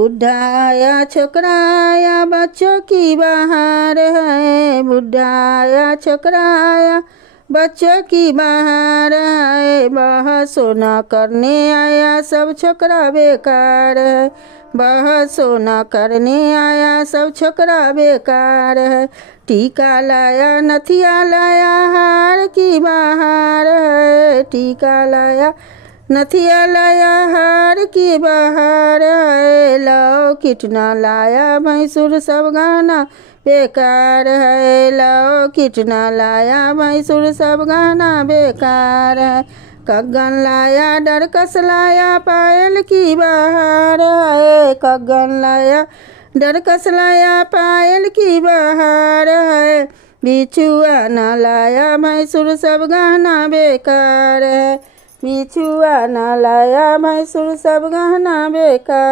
बुढ़ा आया छोकरा आया बच्चों की बहार है। बुढ़ा आया छोकरा आया बच्चों की बहार है। बहसो न करने आया सब छोकरा बेकार है। बहसो न करने आया सब छोकरा बेकार है। टीका लाया नथिया लाया हार की बहार है। टीका लाया नथिया लाया हार की बहार है। लौकिट न लाया भैंसुर सब गहना बेकार है। लौकिट न लाया भैंसुर सब गहना बेकार है। कग्गन लाया डरकस लाया पायल की बहार है। कग्गन लाया डरकस लाया पायल की बहार है। बिछुआ न लाया भैंसुर सब गहना बेकार है। बिछुआ न लाया भैंसुर सब गहना बेकार।